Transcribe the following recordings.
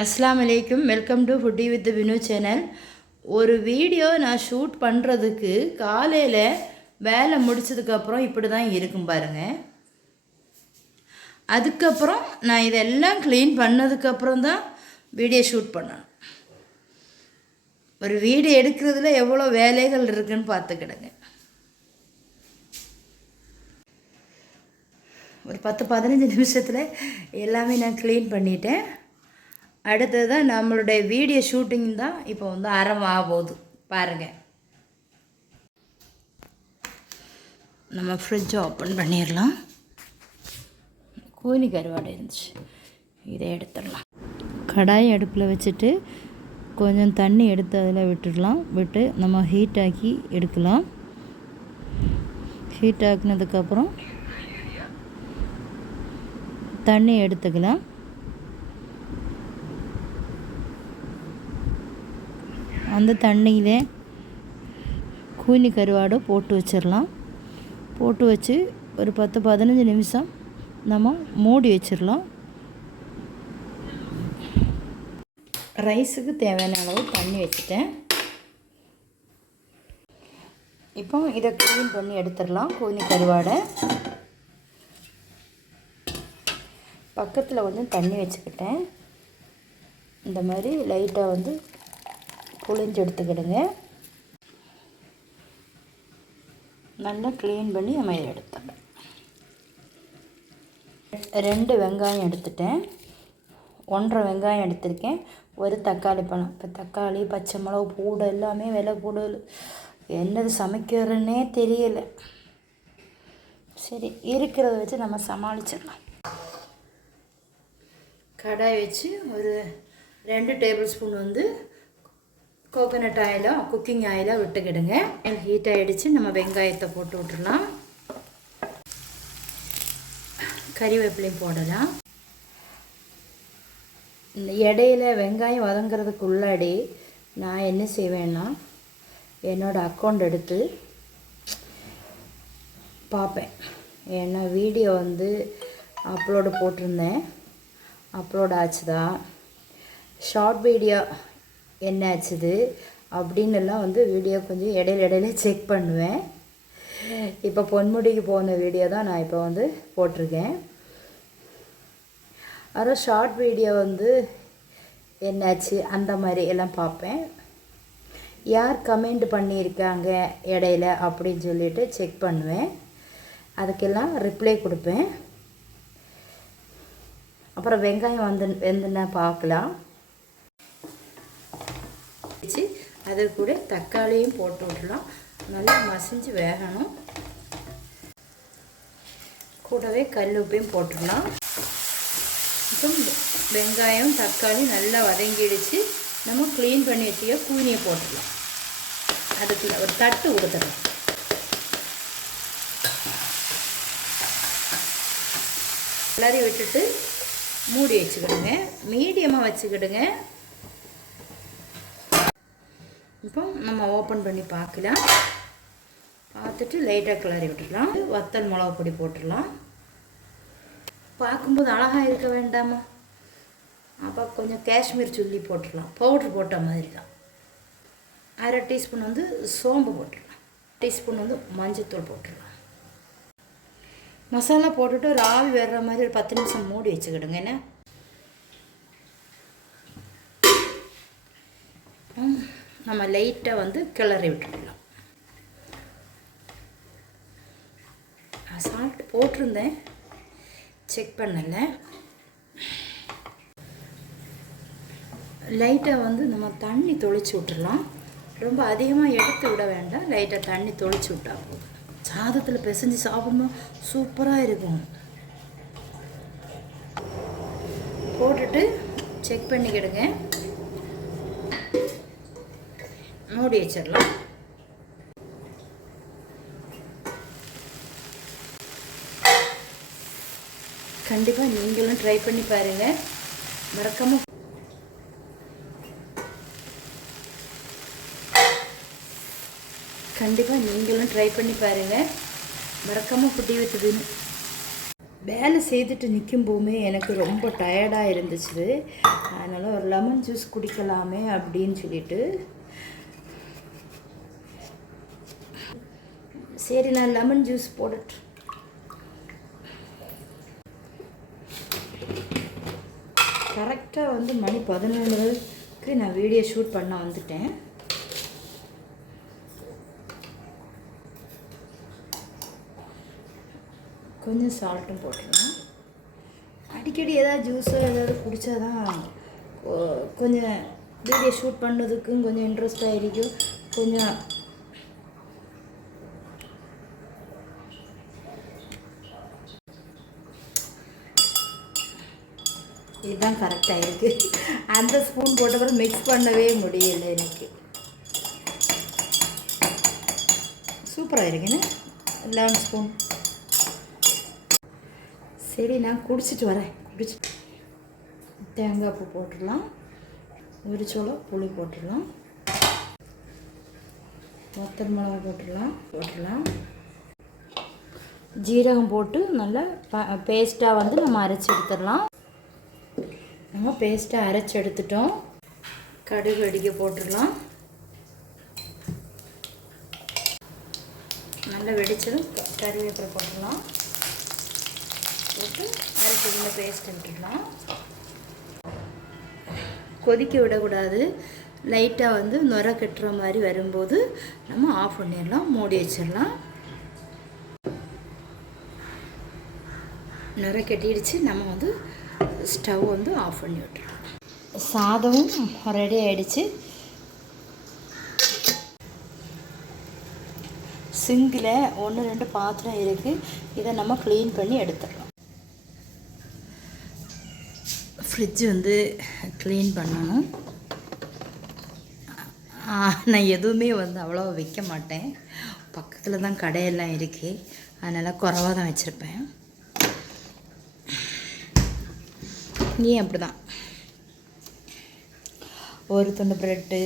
अस्सलाम वालेकुम welcome to foodie with binu சேனல். ஒரு வீடியோ நான் ஷூட் பண்ணுறதுக்கு காலையில் வேலை முடிச்சதுக்கப்புறம் இப்படி தான் இருக்கும் பாருங்கள். அதுக்கப்புறம் நான் இதெல்லாம் க்ளீன் பண்ணதுக்கப்புறம் தான் வீடியோ ஷூட் பண்ணணும். ஒரு வீடியோ எடுக்கிறதுல எவ்வளோ வேலைகள் இருக்குதுன்னு பார்த்துக்கிடுங்க. ஒரு 10-15 நிமிஷத்தில் எல்லாமே நான் க்ளீன் பண்ணிட்டேன். அடுத்தது தான் நம்மளுடைய வீடியோ ஷூட்டிங் தான் இப்போ வந்து ஆரம்பமாக போகுது பாருங்கள். நம்ம ஃப்ரிட்ஜை ஓப்பன் பண்ணிடலாம். கூனி கருவாடு இருந்துச்சு, இதை எடுத்துடலாம். கடாய் அடுப்பில் வச்சுட்டு கொஞ்சம் தண்ணி எடுத்து அதில் விட்டுடலாம். விட்டு நம்ம ஹீட் ஆக்கி எடுக்கலாம். ஹீட் ஆக்கினதுக்கப்புறம் தண்ணி எடுத்துக்கலாம். அந்த தண்ணியிலே கூனி கருவாடை போட்டு வச்சிடலாம். போட்டு வச்சு ஒரு 10-15 நிமிஷம் நம்ம மூடி வச்சிடலாம். ரைஸுக்கு தேவையான அளவு தண்ணி வச்சுட்டேன். இப்போ இதை க்ளீன் பண்ணி எடுத்துடலாம். கூனி கருவாடை பக்கத்தில் வந்து தண்ணி வச்சுக்கிட்டேன். இந்த மாதிரி லைட்டாக வந்து புளிஞ்சு எடுத்துக்கிடுங்க. நல்லா க்ளீன் பண்ணி நம்ம இதை எடுத்துடலாம். 2 வெங்காயம் எடுத்துட்டேன். 1.5 வெங்காயம் எடுத்திருக்கேன். ஒரு தக்காளி பழம். இப்போ தக்காளி, பச்சை மிளகு, பூடு எல்லாமே விலை கூடுதல். என்னது சமைக்கிறதுன்னே தெரியலை. சரி, இருக்கிறத வச்சு நம்ம சமாளிச்சிடலாம். கடாய் வச்சு ஒரு 2 டேபிள் ஸ்பூன் வந்து கோகோனட் ஆயிலோ குக்கிங் ஆயிலோ விட்டுக்கிடுங்க. ஹீட் ஆகிடுச்சு. நம்ம வெங்காயத்தை போட்டு விட்டுடலாம். கறிவேப்பிலையும் போடலாம். இந்த இடையில வெங்காயம் வதங்கிறதுக்குள்ளாடி நான் என்ன செய்வேன்னா, என்னோடய அக்கௌண்ட் எடுத்து பார்ப்பேன். ஏன்னா வீடியோ வந்து அப்லோடு போட்டிருந்தேன், அப்லோட் ஆச்சுதா, ஷார்ட் வீடியோ என்ன ஆச்சுது அப்படின்னுலாம் வந்து வீடியோ கொஞ்சம் இடையில செக் பண்ணுவேன். இப்போ பொன்முடிக்கு போன வீடியோ தான் நான் இப்போ வந்து போட்டிருக்கேன். அப்புறம் ஷார்ட் வீடியோ வந்து என்னாச்சு அந்த மாதிரி எல்லாம் பார்ப்பேன். யார் கமெண்ட் பண்ணியிருக்காங்க இடையில அப்படின்னு சொல்லிட்டு செக் பண்ணுவேன். அதுக்கெல்லாம் ரிப்ளை கொடுப்பேன். அப்புறம் வெங்காயம் வெந்துன்னா பார்க்கலாம். அது கூட தக்காளியும் போட்டு விடலாம். நல்லா மசிஞ்சு வேகணும். கூடவே கல் உப்பையும் போட்டுடலாம். இப்போ வெங்காயம் தக்காளி நல்லா வதங்கிடுச்சு. நம்ம க்ளீன் பண்ணி வச்சுக்க கூனியை போட்டுடலாம். அதுக்கு ஒரு தட்டு கொடுத்துடலாம். கிளறி விட்டுட்டு மூடி வச்சுக்கிடுங்க. மீடியமாக வச்சுக்கிடுங்க. இப்போ நம்ம ஓப்பன் பண்ணி பார்க்கலாம். பார்த்துட்டு லைட்டாக கிளறி விட்டுடலாம். வத்தல் மிளகு பொடி போட்டுடலாம். பார்க்கும்போது அழகாக இருக்க வேண்டாமா? அப்போ கொஞ்சம் காஷ்மீர் சில்லி போட்டுடலாம். பவுட்ரு போட்ட மாதிரி தான். 1/2 டீஸ்பூன் வந்து சோம்பு போட்டுடலாம். டீஸ்பூன் வந்து மஞ்சத்தூள் போட்டுடலாம். மசாலா போட்டுட்டு ஒரு ஆவி வர்ற மாதிரி ஒரு 10 நிமிஷம் மூடி வச்சுக்கிடுங்க. என்ன நம்ம லைட்டாக வந்து கிளறி விட்டுடலாம். நான் சால்ட் போட்டிருந்தேன், செக் பண்ணலை. லைட்டாக வந்து நம்ம தண்ணி தொளிச்சு விட்டுடலாம். ரொம்ப அதிகமாக எடுத்து விட வேண்டாம். லைட்டாக தண்ணி தொளிச்சு விட்டா போதும். சாதத்தில் பிசைஞ்சு சாப்பிடணும், சூப்பராக இருக்கும். போட்டுட்டு செக் பண்ணிக்கிடுங்க. மூடி வச்சிடலாம். கண்டிப்பாக நீங்களும் ட்ரை பண்ணி பாருங்கள். மறக்காமல் ஃபுட்டி வித் binu வேலை செய்துட்டு நிற்கும்போதுமே எனக்கு ரொம்ப டயர்டாக இருந்துச்சு. அதனால் ஒரு லெமன் ஜூஸ் குடிக்கலாமே அப்படின்னு சொல்லிட்டு சரி நான் லெமன் ஜூஸ் போடட்டு. கரெக்டாக வந்து மணி 11க்கு நான் வீடியோ ஷூட் பண்ண வந்துட்டேன். கொஞ்சம் சால்ட்டும் போட்டுருவேன். அடிக்கடி ஏதாவது ஜூஸோ ஏதாவது குடித்தாதான் கொஞ்சம் வீடியோ ஷூட் பண்ணுறதுக்கும் கொஞ்சம் இன்ட்ரெஸ்டாக இருக்கும். கொஞ்சம் இதுதான் கரெக்டாக இருக்குது. அந்த ஸ்பூன் போட்டப்பறம் மிக்ஸ் பண்ணவே முடியல எனக்கு. சூப்பராக இருக்குன்னு 11 ஸ்பூன். சரி நான் குடிச்சிட்டு வரேன். குடிச்சிட்டு தேங்காய் பூ போட்டுடலாம். ஒரு சோளம் புளி போட்டுடலாம். வத்தல் மிளகா போட்டுடலாம். ஜீரகம் போட்டு நல்லா பேஸ்ட்டாக வந்து நம்ம அரைச்சி எடுத்துடலாம். நம்ம பேஸ்ட்டாக அரைச்சி எடுத்துட்டோம். கடுகு அடிக்க போட்டுடலாம். நல்லா வெடிச்சதும் கறிவேப்பிலை போட்டுடலாம். போட்டு அரைச்சி இந்த பேஸ்ட் விட்டுடலாம். கொதிக்க விடக்கூடாது. லைட்டாக வந்து நுரை கட்டுற மாதிரி வரும்போது நம்ம ஆஃப் பண்ணிடலாம். மூடி வச்சிடலாம். நுரை கட்டிடுச்சு. நம்ம வந்து ஸ்டவ் வந்து ஆஃப் பண்ணி விட்டுடலாம். சாதமும் ரெடி ஆகிடுச்சு. சிங்கில் 1-2 பாத்திரம் இருக்குது. இதை நம்ம க்ளீன் பண்ணி எடுத்துடலாம். ஃப்ரிட்ஜ் வந்து க்ளீன் பண்ணணும். நான் எதுவுமே வந்து அவ்வளோ வைக்க மாட்டேன். பக்கத்தில் தான் கடையெல்லாம் இருக்குது. அதனால் குறைவாக தான் வச்சுருப்பேன். நீ அப்படி தான் ஒரு துண்டு ப்ரெட்டு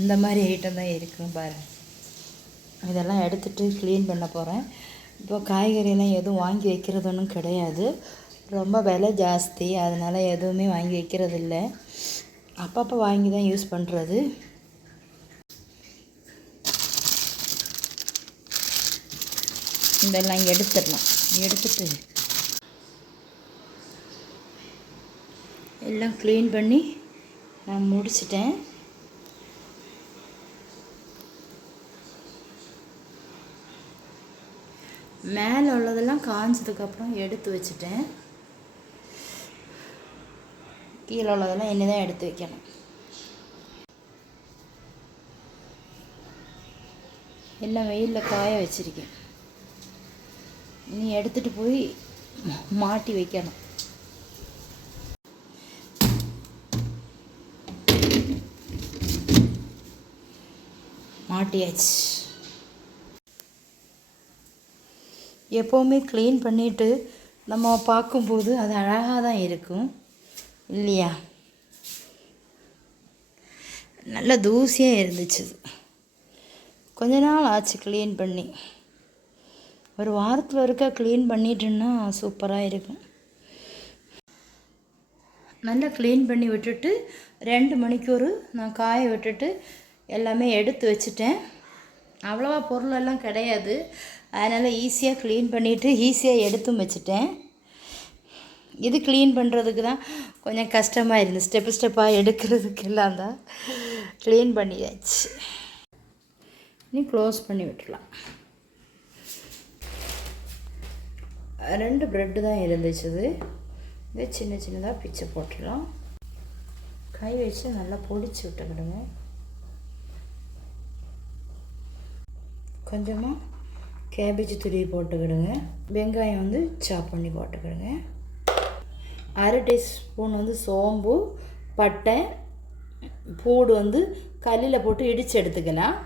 இந்த மாதிரி ஐட்டம் தான் இருக்கும் பாரு. இதெல்லாம் எடுத்துகிட்டு க்ளீன் பண்ண போகிறேன். இப்போ காய்கறியெல்லாம் எதுவும் வாங்கி வைக்கிறது ஒன்றும் கிடையாது. ரொம்ப விலை ஜாஸ்தி. அதனால் எதுவுமே வாங்கி வைக்கிறது இல்லை. அப்பப்போ வாங்கி தான் யூஸ் பண்ணுறது. இதெல்லாம் எடுத்துடலாம். எடுத்துட்டு எல்லாம் க்ளீன் பண்ணி நான் முடிச்சிட்டேன். மேலே உள்ளதெல்லாம் காஞ்சதுக்கப்புறம் எடுத்து வச்சுட்டேன். கீழே உள்ளதெல்லாம் என்ன தான் எடுத்து வைக்கணும். எல்லாம் வெயிலில் காய வச்சுருக்கேன். இனி எடுத்துகிட்டு போய் மாட்டி வைக்கணும். மாட்டியாச்சு. எப்போவுமே க்ளீன் பண்ணிவிட்டு நம்ம பார்க்கும்போது அது அழகாக தான் இருக்கும் இல்லையா? நல்ல தூசியாக இருந்துச்சு. கொஞ்ச நாள் ஆச்சு க்ளீன் பண்ணி. ஒரு வாரத்தில் ஒருக்கா க்ளீன் பண்ணிட்டோன்னா சூப்பராக இருக்கும். நல்லா க்ளீன் பண்ணி விட்டுட்டு 2 மணிக்கூர் நான் காய விட்டுட்டு எல்லாமே எடுத்து வச்சுட்டேன். அவ்வளோவா பொருளெல்லாம் கிடையாது. அதனால் ஈஸியாக க்ளீன் பண்ணிவிட்டு ஈஸியாக எடுத்தும் வச்சுட்டேன். இது க்ளீன் பண்ணுறதுக்கு தான் கொஞ்சம் கஷ்டமாக இருந்துச்சு. ஸ்டெப்பாக எடுக்கிறதுக்கு எல்லாம் தான் க்ளீன் பண்ணியாச்சு. இனி க்ளோஸ் பண்ணி விட்டுடலாம். 2 ப்ரெட்டு தான் இருந்துச்சு. இதை சின்ன சின்னதாக பிச்சு போட்டுடலாம். கை வச்சு நல்லா பொடிச்சு விட்டுக்கிடுங்க. கொஞ்சமாக கேபேஜ் துருவி போட்டுக்கிடுங்க. வெங்காயம் வந்து சாப் பண்ணி போட்டுக்கிடுங்க. 1/2 டீஸ்பூன் வந்து சோம்பு, பட்டை, பூடு வந்து கல்லில் போட்டு இடித்து எடுத்துக்கலாம்.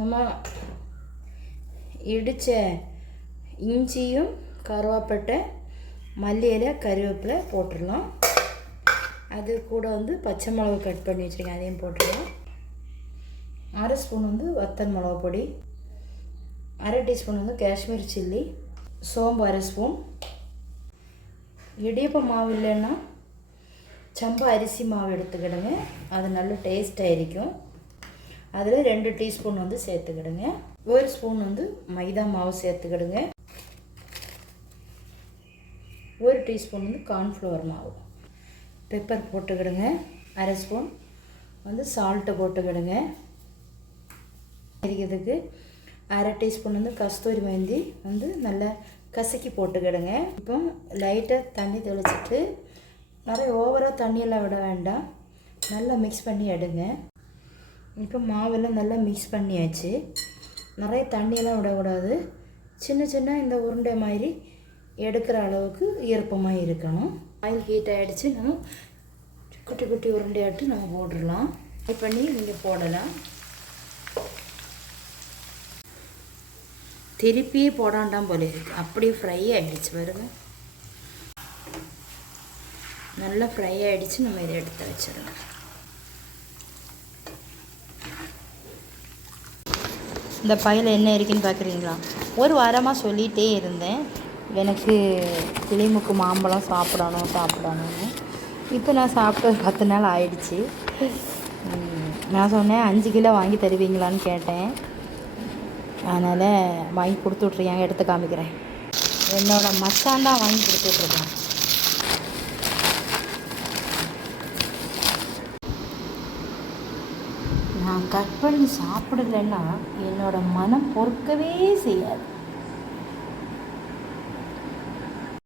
நம்ம இடித்த இஞ்சியும் கருவேப்பட்டை, மல்லி இலை, கருவேப்பிலை போட்டுடலாம். அது கூட வந்து பச்சை மிளகா கட் பண்ணி வச்சுருக்கேன், அதையும் போட்டுடலாம். 1/2 ஸ்பூன் வந்து வத்தல் மிளகா பொடி, 1/2 டீஸ்பூன் வந்து காஷ்மீர் சில்லி, சோம்பு 1/2 ஸ்பூன். இடியப்ப மாவு இல்லைன்னா சம்பா அரிசி மாவு எடுத்துக்கிடுங்க, அது நல்ல டேஸ்ட்டாக இருக்கும். அதில் 2 டீஸ்பூன் வந்து சேர்த்துக்கிடுங்க. 1 ஸ்பூன் வந்து மைதா மாவு சேர்த்துக்கிடுங்க. 1 டீஸ்பூன் வந்து கார்ன்ஃப்ளவர் மாவு. பெப்பர் போட்டுக்கிடுங்க. 1/2 ஸ்பூன் வந்து சால்ட்டு போட்டுக்கிடுங்க. இதுக்கு 1/2 டீஸ்பூன் வந்து கஸ்தூரி மெஹந்தி வந்து நல்லா கசக்கி போட்டுக்கிடுங்க. இப்போ லைட்டாக தண்ணி தெளிச்சிட்டு, நிறைய ஓவராக தண்ணியெல்லாம் விட வேண்டாம், நல்லா மிக்ஸ் பண்ணி எடுங்க. இப்போ மாவெல்லாம் நல்லா மிக்ஸ் பண்ணியாச்சு. நிறைய தண்ணியெல்லாம் விடக்கூடாது. சின்ன சின்ன இந்த உருண்டை மாதிரி எடுக்கிற அளவுக்கு ஈரப்பமாக இருக்கணும். ஆயில் ஹீட் ஆகிடுச்சு. நம்ம குட்டி குட்டி உருண்டையாட்டு நம்ம போட்டுடலாம். ஃப்ரை பண்ணி நீங்கள் போடலாம். திருப்பியே போடாண்டாம் போல இருக்குது, அப்படியே ஃப்ரை ஆகிடுச்சு பாருங்க. நல்லா ஃப்ரை ஆகிடுச்சு. நம்ம இதை எடுத்து வச்சிடலாம். இந்த பையில் என்ன இருக்குன்னு பார்க்குறீங்களா? ஒரு வாரமாக சொல்லிகிட்டே இருந்தேன் எனக்கு கிளிமுக்கு மாம்பழம் சாப்பிடணும்னு. இப்போ நான் சாப்பிட்டு 10 நாள் ஆயிடுச்சு. நான் சொன்னேன் 5 கிலோ வாங்கி தருவீங்களான்னு கேட்டேன். அதனால் வாங்கி கொடுத்துட்ருக்காங்க. எடுத்து காமிக்கிறேன். என்னோடய மச்சான் தான் வாங்கி கொடுத்துட்ருக்கேன். நான் கட் பண்ணி சாப்பிடலைன்னா என்னோடய மனம் பொறுக்கவே செய்யாது.